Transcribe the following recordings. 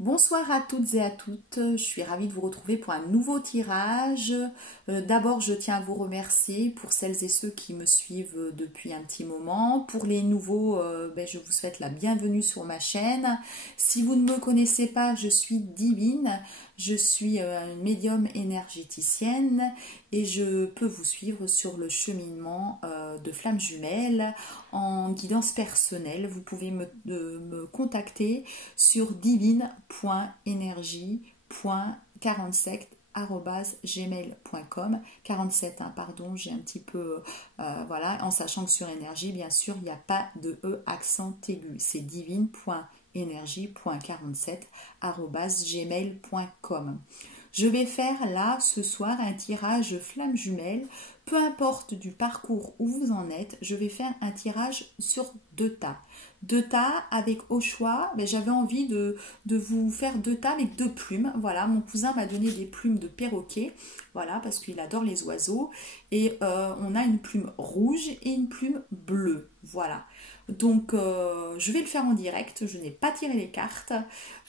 Bonsoir à toutes et à toutes, je suis ravie de vous retrouver pour un nouveau tirage. D'abord, je tiens à vous remercier pour celles et ceux qui me suivent depuis un petit moment. Pour les nouveaux, je vous souhaite la bienvenue sur ma chaîne. Si vous ne me connaissez pas, je suis Divine, je suis une médium énergéticienne et je peux vous suivre sur le cheminement de flammes jumelles en guidance personnelle. Vous pouvez me contacter sur divine.energie.47@gmail.com 47, hein, pardon, j'ai un petit peu voilà, en sachant que sur énergie, bien sûr, il n'y a pas de E accent aigu, c'est divine.energie.47@gmail.com. Je vais faire là ce soir un tirage flamme jumelle. Peu importe du parcours où vous en êtes, je vais faire un tirage sur 2 tas. 2 tas avec au choix, j'avais envie de vous faire 2 tas avec 2 plumes. Voilà, mon cousin m'a donné des plumes de perroquet, voilà, parce qu'il adore les oiseaux. Et on a une plume rouge et une plume bleue, voilà. Donc je vais le faire en direct, je n'ai pas tiré les cartes.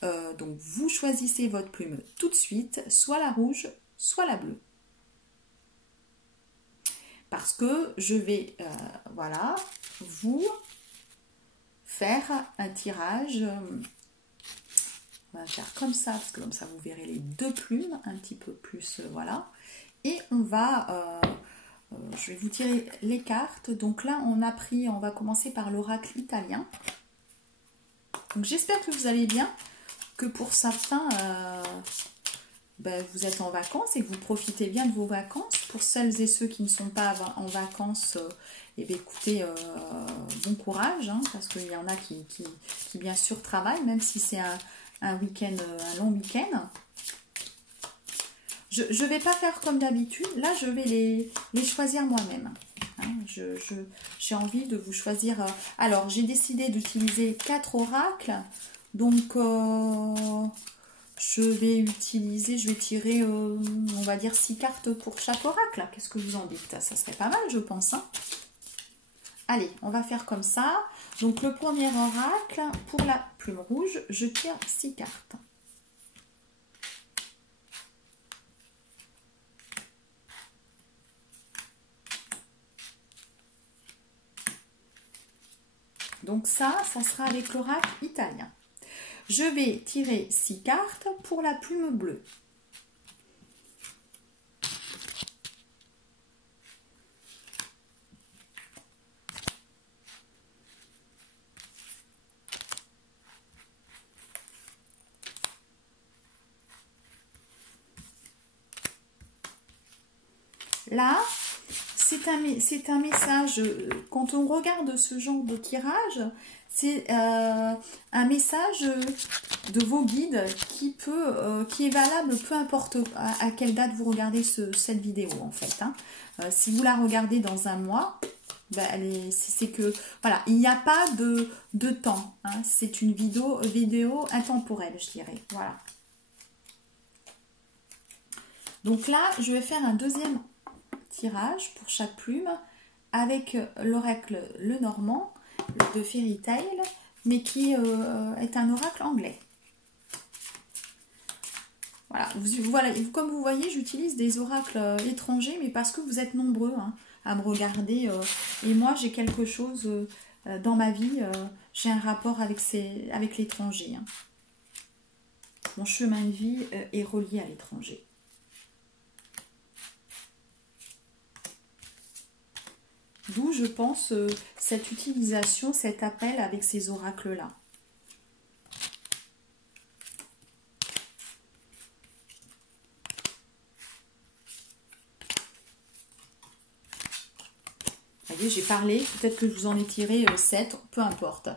Donc vous choisissez votre plume tout de suite, soit la rouge, soit la bleue. Parce que je vais, voilà, vous faire un tirage. On va faire comme ça, parce que comme ça vous verrez les 2 plumes, un petit peu plus, voilà. Et on va... je vais vous tirer les cartes. Donc là, on va commencer par l'oracle italien. Donc j'espère que vous allez bien, que pour certains, vous êtes en vacances et que vous profitez bien de vos vacances. Pour celles et ceux qui ne sont pas en vacances, écoutez, bon courage, hein, parce qu'il y en a qui bien sûr travaillent, même si c'est un week-end, un long week-end. Je ne vais pas faire comme d'habitude. Là, je vais les choisir moi-même. Hein, j'ai envie de vous choisir. Alors, j'ai décidé d'utiliser 4 oracles. Donc, je vais tirer, on va dire 6 cartes pour chaque oracle. Qu'est-ce que vous en dites? Ça serait pas mal, je pense. Hein. Allez, on va faire comme ça. Donc, le premier oracle, pour la plume rouge, je tire 6 cartes. Donc ça sera avec l'oracle italien. Je vais tirer 6 cartes pour la plume bleue. Là, c'est un message, quand on regarde ce genre de tirage, c'est un message de vos guides qui est valable peu importe à quelle date vous regardez cette vidéo en fait. Hein. Si vous la regardez dans un mois, c'est que voilà, il n'y a pas de temps. Hein. C'est une vidéo intemporelle, je dirais. Voilà. Donc là, je vais faire un deuxième tirage pour chaque plume avec l'oracle Lenormand de Fairy Tail, mais qui est un oracle anglais. Voilà, comme vous voyez, j'utilise des oracles étrangers, mais parce que vous êtes nombreux hein, à me regarder. Et moi, j'ai quelque chose dans ma vie, j'ai un rapport avec l'étranger. Hein. Mon chemin de vie est relié à l'étranger. D'où, je pense, cette utilisation, cet appel avec ces oracles-là. Vous voyez, j'ai parlé, peut-être que je vous en ai tiré 7, peu importe.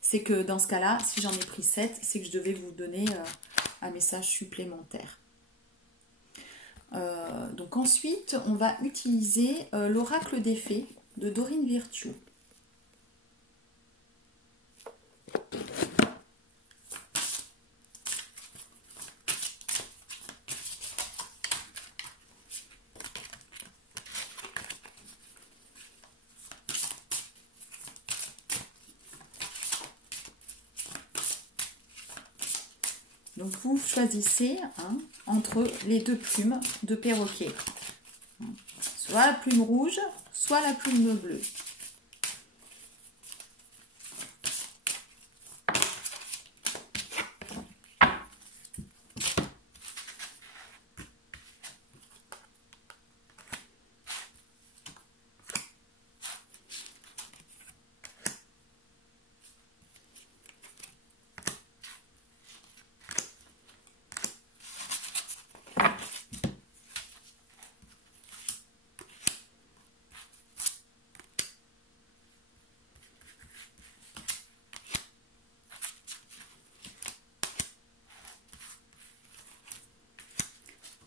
C'est que dans ce cas-là, si j'en ai pris 7, c'est que je devais vous donner un message supplémentaire. Donc ensuite, on va utiliser l'oracle des fées de Dorine Virtue. Donc vous choisissez entre les deux plumes de perroquet. Soit la plume rouge, soit la plume bleue.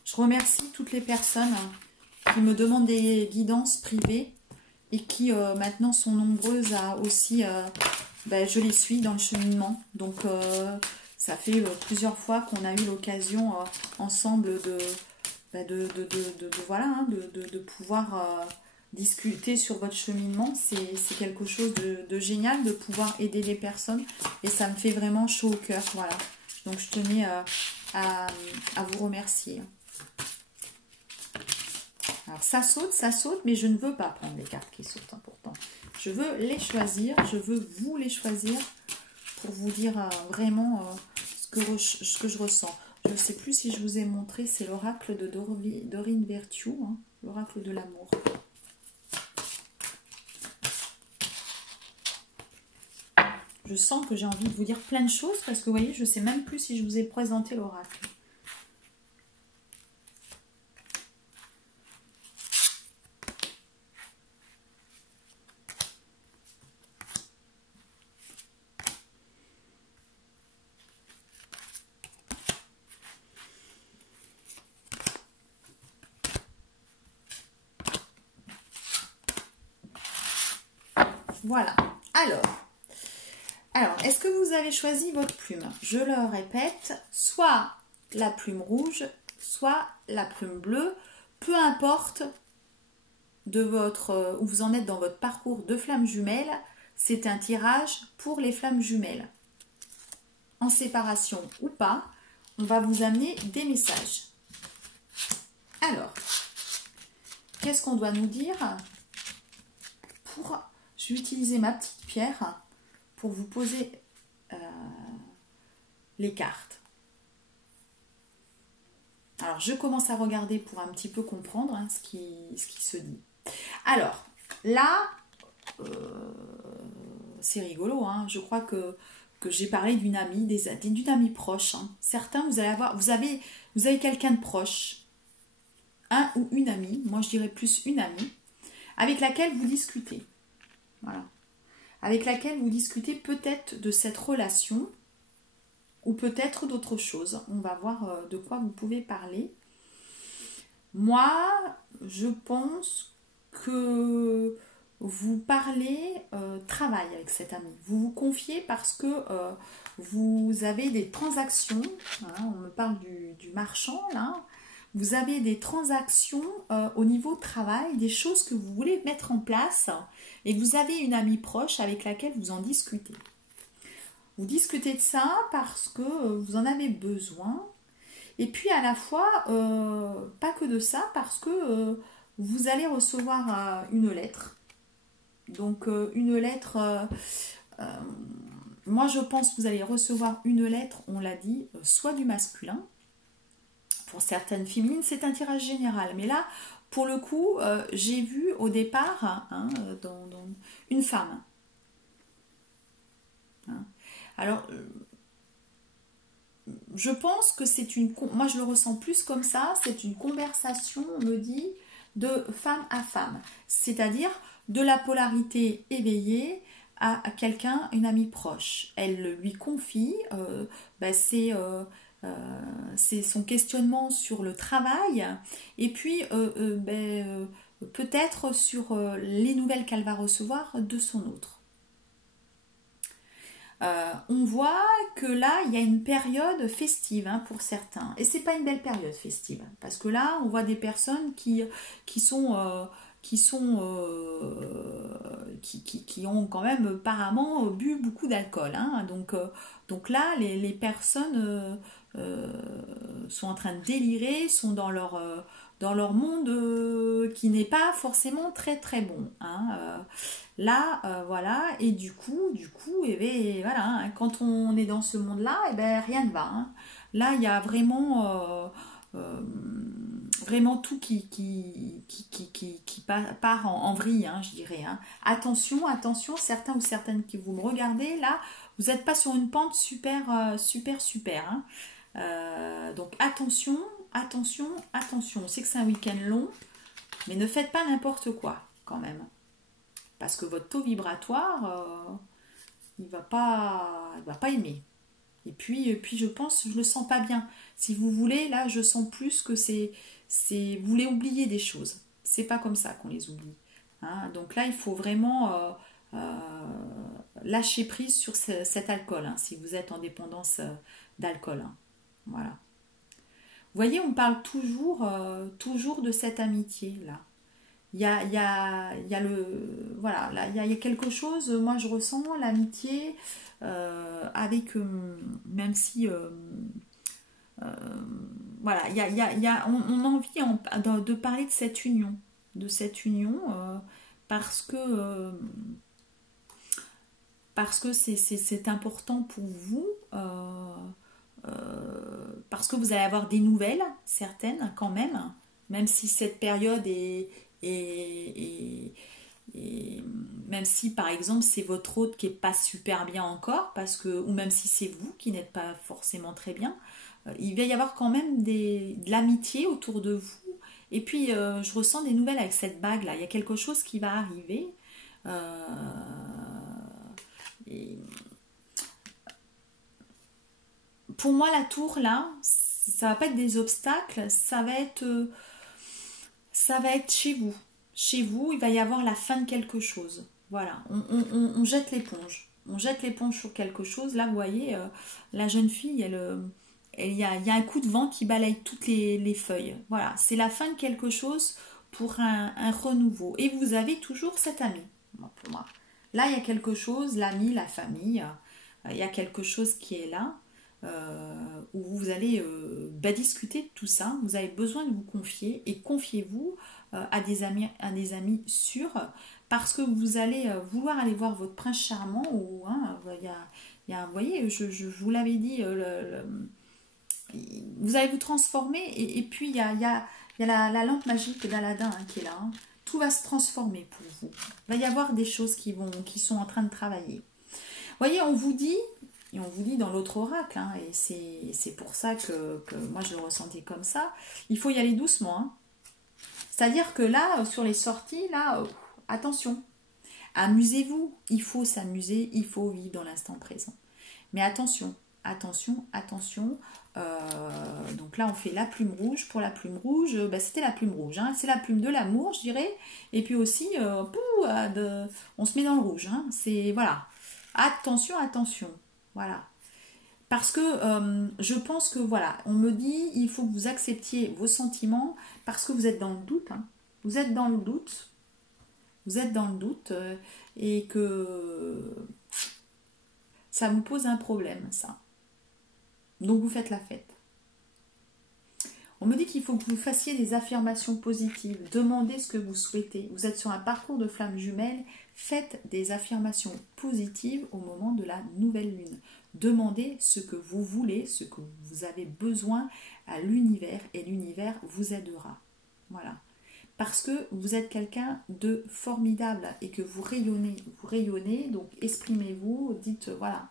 Je remercie toutes les personnes qui me demandent des guidances privées et qui maintenant sont nombreuses à aussi, je les suis dans le cheminement. Donc ça fait plusieurs fois qu'on a eu l'occasion ensemble de pouvoir discuter sur votre cheminement. C'est quelque chose de génial de pouvoir aider les personnes et ça me fait vraiment chaud au cœur. Voilà. Donc je tenais à vous remercier. Alors ça saute, mais je ne veux pas prendre les cartes qui sautent pourtant. Je veux les choisir, je veux vous les choisir pour vous dire vraiment ce que je ressens. Je ne sais plus si je vous ai montré, c'est l'oracle de Doreen Virtue, l'oracle de l'amour. Je sens que j'ai envie de vous dire plein de choses parce que vous voyez, je ne sais même plus si je vous ai présenté l'oracle. Voilà. Alors, est-ce que vous avez choisi votre plume? Je le répète, soit la plume rouge, soit la plume bleue, peu importe où vous en êtes dans votre parcours de flammes jumelles, c'est un tirage pour les flammes jumelles. En séparation ou pas, on va vous amener des messages. Alors, qu'est-ce qu'on doit nous dire pour... Je vais utiliser ma petite pierre pour vous poser les cartes. Alors, je commence à regarder pour un petit peu comprendre ce qui se dit. Alors, là, c'est rigolo. Je crois que j'ai parlé d'une amie, d'une amie proche. Certains, vous avez quelqu'un de proche. Un ou une amie, moi je dirais plus une amie, avec laquelle vous discutez. Voilà. Avec laquelle vous discutez peut-être de cette relation ou peut-être d'autre chose. On va voir de quoi vous pouvez parler. Moi, je pense que vous parlez travail avec cette amie. Vous vous confiez parce que vous avez des transactions. On me parle du marchand là. Vous avez des transactions au niveau travail, des choses que vous voulez mettre en place et vous avez une amie proche avec laquelle vous en discutez. Vous discutez de ça parce que vous en avez besoin et puis à la fois, pas que de ça, parce que vous allez recevoir une lettre. Donc une lettre, moi je pense que vous allez recevoir une lettre, on l'a dit, soit du masculin. Pour certaines féminines, c'est un tirage général. Mais là, pour le coup, j'ai vu au départ dans une femme. Alors, je pense que c'est une... Moi, je le ressens plus comme ça. C'est une conversation, on me dit, de femme à femme. C'est-à-dire de la polarité éveillée à quelqu'un, une amie proche. Elle lui confie, c'est son questionnement sur le travail et puis peut-être sur les nouvelles qu'elle va recevoir de son autre. On voit que là il y a une période festive pour certains et c'est pas une belle période festive parce que là on voit des personnes qui ont quand même apparemment bu beaucoup d'alcool. Donc Donc là, les personnes sont en train de délirer, sont dans leur monde qui n'est pas forcément très très bon. Hein. Là, voilà, et du coup, eh ben, voilà, hein, quand on est dans ce monde-là, eh ben, rien ne va. Hein. Là, il y a euh, vraiment tout qui part en vrille, hein, je dirais. Hein. Attention, attention, certains ou certaines qui vous me regardez, là, vous n'êtes pas sur une pente super, super. Hein. Donc attention, attention, attention. On sait que c'est un week-end long, mais ne faites pas n'importe quoi quand même. Parce que votre taux vibratoire, il va pas aimer. Et puis je pense, je le sens pas bien. Si vous voulez, là, je sens plus que vous voulez oublier des choses. C'est pas comme ça qu'on les oublie. Hein. Donc là, il faut vraiment lâcher prise sur cet alcool, hein, si vous êtes en dépendance d'alcool. Hein. Voilà. Vous voyez, on parle toujours de cette amitié-là. Il y a le voilà là, il y a quelque chose, moi je ressens l'amitié avec même si voilà on a envie de parler de cette union parce que c'est important pour vous parce que vous allez avoir des nouvelles certaines quand même si cette période et, et même si par exemple c'est votre hôte qui est pas super bien encore, parce que, ou même si c'est vous qui n'êtes pas forcément très bien, il va y avoir quand même de l'amitié autour de vous. Et puis je ressens des nouvelles avec cette bague là, il y a quelque chose qui va arriver. Euh, et pour moi la tour là, ça va pas être des obstacles, ça va être chez vous. Chez vous, il va y avoir la fin de quelque chose. Voilà, on jette l'éponge. On jette l'éponge sur quelque chose. Là, vous voyez, la jeune fille, il y a un coup de vent qui balaye toutes les feuilles. Voilà, c'est la fin de quelque chose pour un renouveau. Et vous avez toujours cet ami. Pour moi. Là, il y a quelque chose, l'ami, la famille, il y a quelque chose qui est là. Où vous allez discuter de tout ça. Vous avez besoin de vous confier et confiez-vous à des amis sûrs parce que vous allez vouloir aller voir votre prince charmant ou hein, vous voyez, je vous l'avais dit, vous allez vous transformer et puis il y a la lampe magique d'Aladin hein, qui est là. Hein. Tout va se transformer pour vous. Il va y avoir des choses qui sont en train de travailler. Vous voyez, on vous dit dans l'autre oracle, hein, et c'est pour ça que moi je le ressentais comme ça, il faut y aller doucement. Hein. C'est-à-dire que là, sur les sorties, là, attention, amusez-vous, il faut s'amuser, il faut vivre dans l'instant présent. Mais attention, attention, attention. Donc là, on fait la plume rouge. Pour la plume rouge, c'était la plume rouge. Hein. C'est la plume de l'amour, je dirais. Et puis aussi, on se met dans le rouge. Hein. C'est, voilà. Attention, attention. Voilà. Parce que je pense que voilà, on me dit il faut que vous acceptiez vos sentiments parce que vous êtes dans le doute. Hein. Vous êtes dans le doute. Vous êtes dans le doute et que ça vous pose un problème, ça. Donc vous faites la fête. On me dit qu'il faut que vous fassiez des affirmations positives. Demandez ce que vous souhaitez. Vous êtes sur un parcours de flamme jumelle. Faites des affirmations positives au moment de la nouvelle lune. Demandez ce que vous voulez, ce que vous avez besoin à l'univers et l'univers vous aidera. Voilà. Parce que vous êtes quelqu'un de formidable et que vous rayonnez, donc exprimez-vous, dites voilà.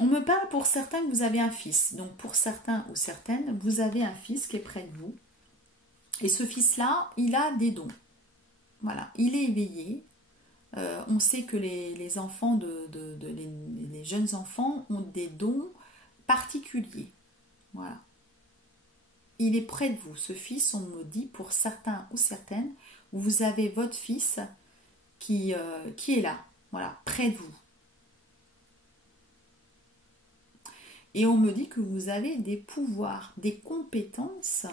On me parle pour certains que vous avez un fils. Donc pour certains ou certaines, vous avez un fils qui est près de vous. Et ce fils-là, il a des dons. Voilà, il est éveillé. On sait que les enfants, les jeunes enfants ont des dons particuliers. Voilà. Il est près de vous. Ce fils, on me dit, pour certains ou certaines, vous avez votre fils qui est là. Voilà, près de vous. Et on me dit que vous avez des pouvoirs, des compétences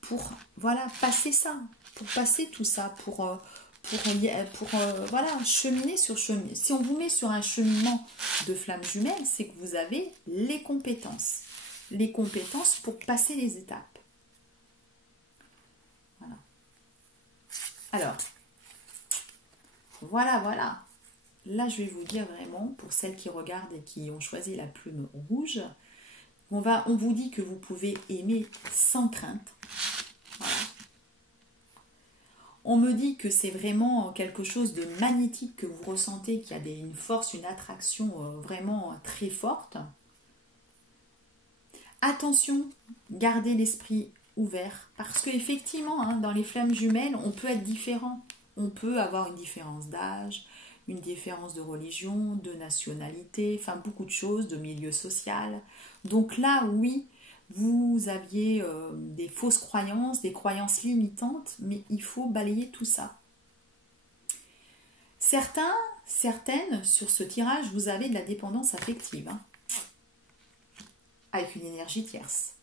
pour voilà, passer ça, pour passer tout ça, voilà, cheminer sur cheminer. Si on vous met sur un cheminement de flamme jumelle, c'est que vous avez les compétences. Les compétences pour passer les étapes. Voilà. Alors, voilà. Là, je vais vous dire vraiment, pour celles qui regardent et qui ont choisi la plume rouge, on vous dit que vous pouvez aimer sans crainte. Voilà. On me dit que c'est vraiment quelque chose de magnétique que vous ressentez, qu'il y a une force, une attraction vraiment très forte. Attention, gardez l'esprit ouvert, parce qu'effectivement, hein, dans les flammes jumelles, on peut être différent. On peut avoir une différence d'âge, une différence de religion, de nationalité, enfin beaucoup de choses, de milieu social. Donc là, oui, vous aviez des fausses croyances, des croyances limitantes, mais il faut balayer tout ça. Certaines, sur ce tirage, vous avez de la dépendance affective, hein, avec une énergie tierce.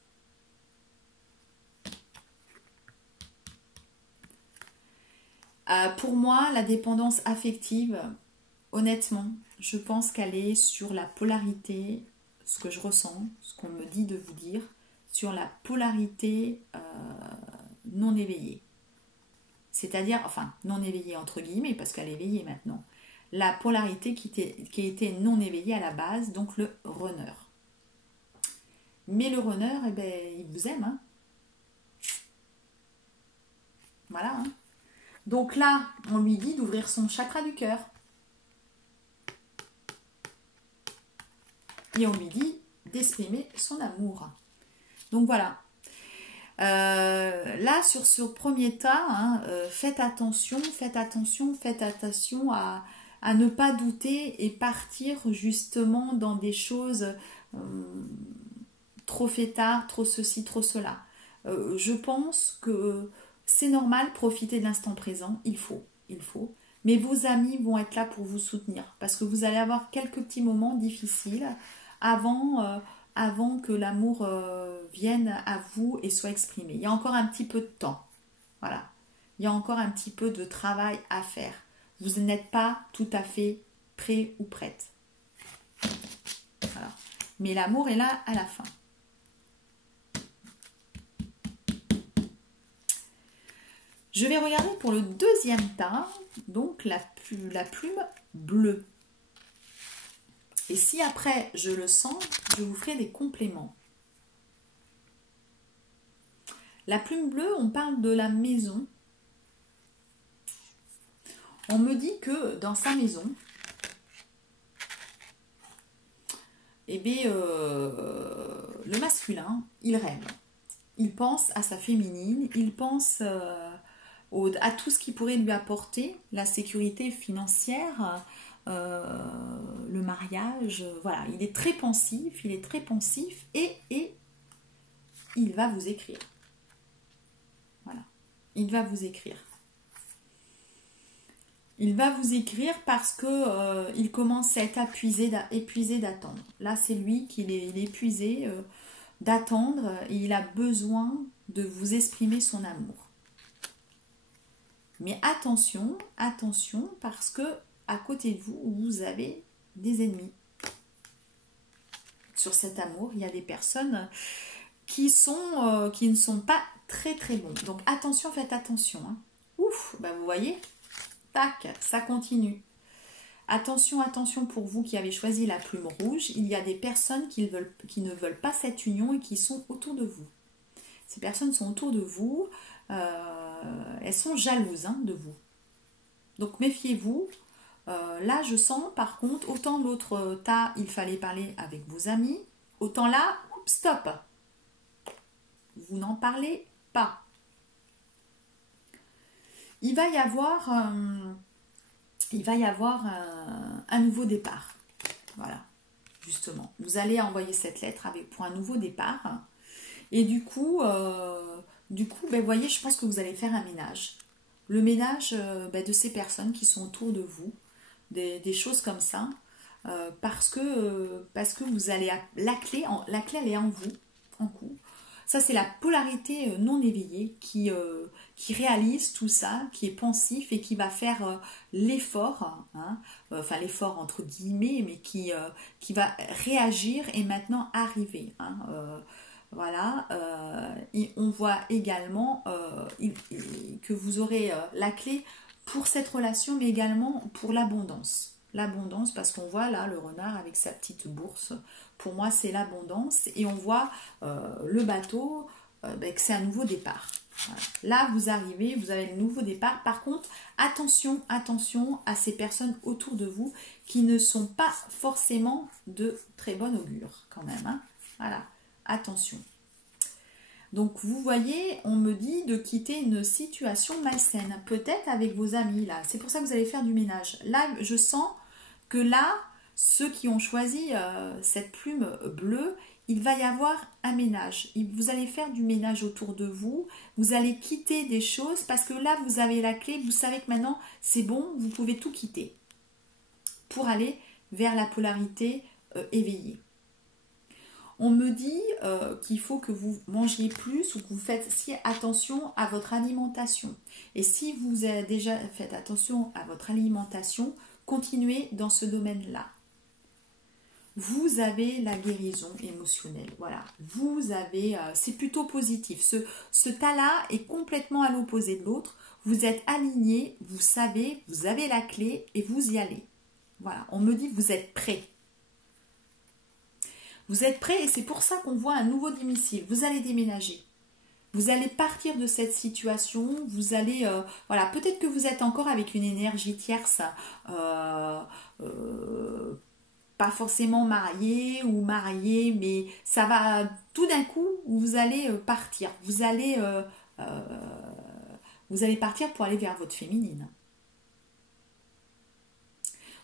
Pour moi, la dépendance affective, honnêtement, je pense qu'elle est sur la polarité, ce que je ressens, ce qu'on me dit de vous dire, sur la polarité non éveillée. C'est-à-dire, enfin, non éveillée entre guillemets, parce qu'elle est éveillée maintenant. La polarité qui était non éveillée à la base, donc le runner. Mais le runner, eh ben, il vous aime, hein. Voilà, hein. Donc là, on lui dit d'ouvrir son chakra du cœur. Et on lui dit d'exprimer son amour. Donc voilà. Là, sur ce premier tas, hein, faites attention à ne pas douter et partir justement dans des choses trop fêtards, trop ceci, trop cela. Je pense que c'est normal, profiter de l'instant présent, il faut. Mais vos amis vont être là pour vous soutenir, parce que vous allez avoir quelques petits moments difficiles avant que l'amour vienne à vous et soit exprimé. Il y a encore un petit peu de temps. Voilà. Il y a encore un petit peu de travail à faire. Vous n'êtes pas tout à fait prêt ou prête. Voilà. Mais l'amour est là à la fin. Je vais regarder pour le deuxième tas, donc la plume bleue. Et si après je le sens, je vous ferai des compléments. La plume bleue, on parle de la maison. On me dit que dans sa maison, eh bien, le masculin, il rêve. Il pense à sa féminine, il pense à tout ce qui pourrait lui apporter la sécurité financière, le mariage, voilà, il est très pensif et il va vous écrire. Voilà, il va vous écrire. Il va vous écrire parce que il commence à être épuisé d'attendre. Là, c'est lui qui est épuisé d'attendre et il a besoin de vous exprimer son amour. Mais attention, parce que à côté de vous, vous avez des ennemis. Sur cet amour, il y a des personnes qui ne sont pas très très bons. Donc attention, faites attention. Hein. Ouf, bah vous voyez, tac, ça continue. Attention pour vous qui avez choisi la plume rouge. Il y a des personnes qui ne veulent pas cette union et qui sont autour de vous. Ces personnes sont autour de vous. Elles sont jalouses de vous. Donc méfiez-vous. Là, je sens, par contre, autant l'autre tas, il fallait parler avec vos amis, autant là, stop. Vous n'en parlez pas. Il va y avoir un nouveau départ. Voilà, justement. Vous allez envoyer cette lettre pour un nouveau départ. Et du coup, ben, vous voyez, je pense que vous allez faire un ménage. Le ménage de ces personnes qui sont autour de vous. Des choses comme ça, parce que vous allez la clé elle est en vous, en coup. Ça c'est la polarité non éveillée qui qui réalise tout ça, qui est pensif et qui va faire l'effort, hein, enfin l'effort entre guillemets, mais qui va réagir et maintenant arriver. Hein, voilà, et on voit également que vous aurez la clé pour cette relation, mais également pour l'abondance. L'abondance, parce qu'on voit là le renard avec sa petite bourse. Pour moi, c'est l'abondance. Et on voit le bateau, que c'est un nouveau départ. Voilà. Là, vous arrivez, vous avez le nouveau départ. Par contre, attention, attention à ces personnes autour de vous qui ne sont pas forcément de très bon augure quand même. Hein. Voilà, attention. Donc, vous voyez, on me dit de quitter une situation malsaine. Peut-être avec vos amis, là. C'est pour ça que vous allez faire du ménage. Là, je sens que là, ceux qui ont choisi cette plume bleue, il va y avoir un ménage. Vous allez faire du ménage autour de vous. Vous allez quitter des choses parce que là, vous avez la clé. Vous savez que maintenant, c'est bon, vous pouvez tout quitter pour aller vers la polarité éveillée. On me dit qu'il faut que vous mangiez plus ou que vous fassiez attention à votre alimentation. Et si vous avez déjà fait attention à votre alimentation, continuez dans ce domaine-là. Vous avez la guérison émotionnelle. Voilà, vous avez, c'est plutôt positif. Ce tas-là est complètement à l'opposé de l'autre. Vous êtes aligné, vous savez, vous avez la clé et vous y allez. Voilà, on me dit que vous êtes prêt. Vous êtes prêt et c'est pour ça qu'on voit un nouveau domicile. Vous allez déménager. Vous allez partir de cette situation. Vous allez, voilà, peut-être que vous êtes encore avec une énergie tierce, pas forcément marié ou marié, mais ça va tout d'un coup. Vous allez partir. Vous allez partir pour aller vers votre féminine.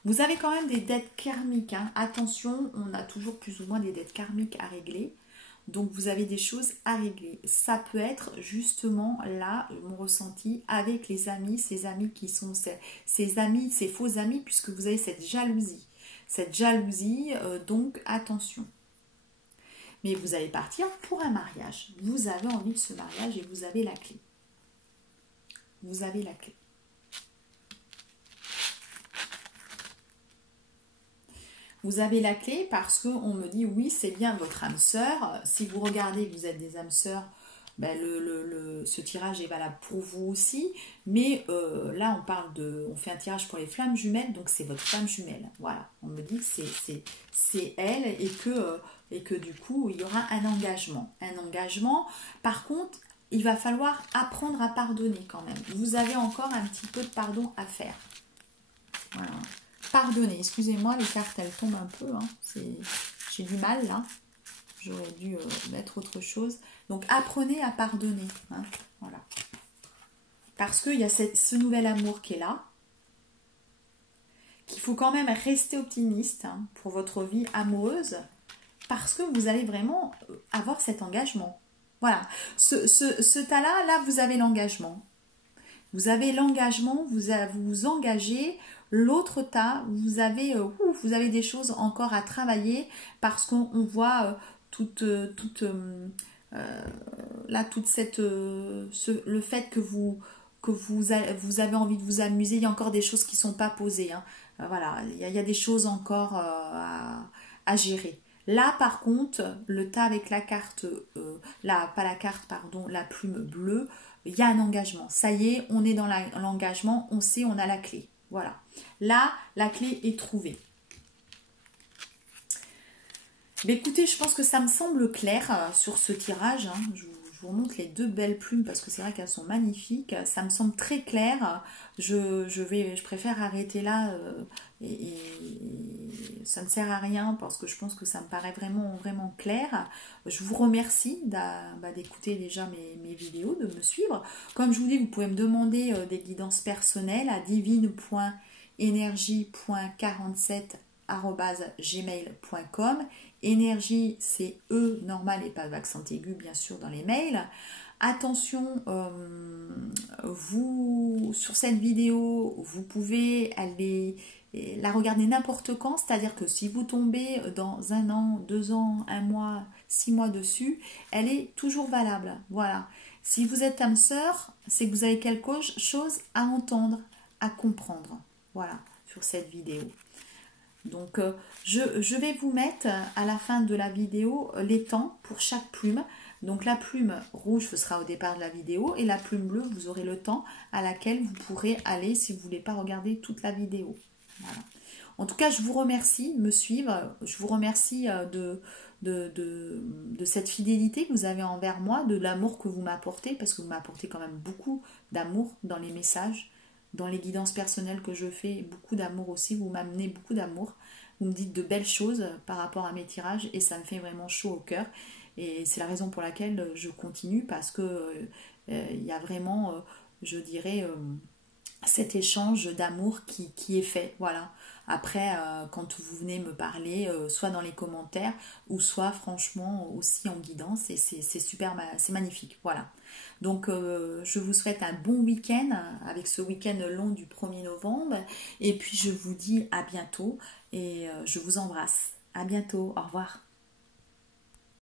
Vous avez quand même des dettes karmiques. Hein. Attention, on a toujours plus ou moins des dettes karmiques à régler. Donc, vous avez des choses à régler. Ça peut être justement là, mon ressenti, avec les amis, ces amis qui sont ces amis, ces faux amis, puisque vous avez cette jalousie. Cette jalousie, donc attention. Mais vous allez partir pour un mariage. Vous avez envie de ce mariage et vous avez la clé. Vous avez la clé. Vous avez la clé parce qu'on me dit oui, c'est bien votre âme sœur. Si vous regardez, vous êtes des âmes sœurs, ben ce tirage est valable pour vous aussi. Mais là, on fait un tirage pour les flammes jumelles, donc c'est votre flamme jumelle. Voilà, on me dit que c'est elle et que du coup, il y aura un engagement. Un engagement, par contre, il va falloir apprendre à pardonner quand même. Vous avez encore un petit peu de pardon à faire. Voilà. Pardonner, excusez-moi, les cartes elles tombent un peu, hein. J'ai du mal là, j'aurais dû mettre autre chose. Donc apprenez à pardonner, hein. Voilà. Parce qu'il y a ce nouvel amour qui est là, qu'il faut quand même rester optimiste hein, pour votre vie amoureuse, parce que vous allez vraiment avoir cet engagement. Voilà, ce tas-là, là vous avez l'engagement. Vous avez l'engagement, vous vous engagez. L'autre tas, vous avez des choses encore à travailler parce qu'on voit le fait que vous avez envie de vous amuser, il y a encore des choses qui ne sont pas posées. Hein. Voilà, il y a des choses encore à gérer. Là, par contre, le tas avec la carte, la plume bleue, il y a un engagement. Ça y est, on est dans l'engagement, on sait, on a la clé. Voilà. Là, la clé est trouvée. Mais écoutez, je pense que ça me semble clair sur ce tirage. Hein. Je vous remontre les deux belles plumes parce que c'est vrai qu'elles sont magnifiques. Ça me semble très clair. Je préfère arrêter là et ça ne sert à rien parce que je pense que ça me paraît vraiment, vraiment clair. Je vous remercie d'écouter déjà mes vidéos, de me suivre. Comme je vous dis, vous pouvez me demander des guidances personnelles à divine.energie.47@gmail.com. Énergie, c'est E normal et pas d'accent aigu, bien sûr, dans les mails. Attention, sur cette vidéo, vous pouvez aller la regarder n'importe quand, c'est-à-dire que si vous tombez dans 1 an, 2 ans, 1 mois, 6 mois dessus, elle est toujours valable. Voilà. Si vous êtes âme sœur, c'est que vous avez quelque chose à entendre, à comprendre. Voilà, sur cette vidéo. Donc, je vais vous mettre à la fin de la vidéo les temps pour chaque plume. Donc, la plume rouge, ce sera au départ de la vidéo. Et la plume bleue, vous aurez le temps à laquelle vous pourrez aller si vous ne voulez pas regarder toute la vidéo. Voilà. En tout cas, je vous remercie de me suivre. Je vous remercie de cette fidélité que vous avez envers moi, de l'amour que vous m'apportez, parce que vous m'apportez quand même beaucoup d'amour dans les messages, dans les guidances personnelles que je fais, beaucoup d'amour aussi. Vous m'amenez beaucoup d'amour. Vous me dites de belles choses par rapport à mes tirages et ça me fait vraiment chaud au cœur. Et c'est la raison pour laquelle je continue, parce que il y a vraiment, je dirais, cet échange d'amour qui est fait. Voilà. Après, quand vous venez me parler, soit dans les commentaires, ou soit franchement aussi en guidance, et c'est super, c'est magnifique. Voilà. Donc, je vous souhaite un bon week-end, avec ce week-end long du 1er novembre. Et puis, je vous dis à bientôt, et je vous embrasse. À bientôt. Au revoir.